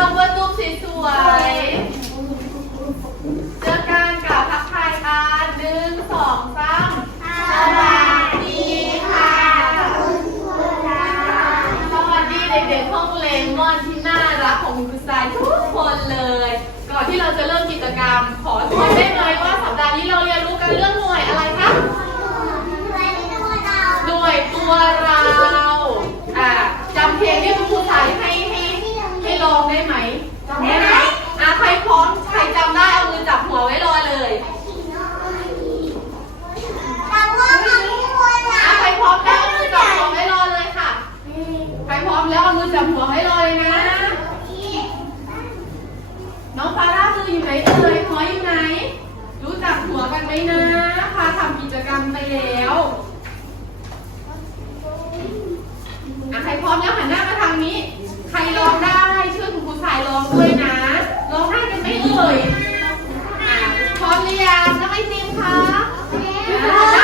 ลงบนรูปสวยเจอกันกับาวทักทายกันหนึ่งสองสามสวัสดีค่ะสวัสดีเด็กๆห้องเลมอนที่น่ารักของคุณสายทุกคนเลย ก่อนที่เราจะเริ่มกิจกรรม ขอทวนได้ไหมว่าสัปดาห์นี้เราเรียนรู้กันเรื่องหน่วยอะไรคะ ได้ไหมจำได้ไหมอ่าใครพร้อมใครจำได้เอามือจับหัวไว้รอเลยอ่าใครพร้อมแล้วเอามือจับหัวไว้รอเลยค่ะ ใครพร้อมแล้วเอามือจับหัวไว้รอเลยนะ น้องฟาร่ามืออยู่ไหนเอ่ยหัวอยู่ไหน รู้จักหัวกันไหมนะ พาทำกิจกรรมไปแล้วอะใครพร้อมแล้วหันหน้ามาทางนี้ ใครร้องได้ช่วยคุณครูสายร้องด้วยนะร้องได้กันไหมเอ่ยอะพ ร้อมหรือยังน้องไอติมคะ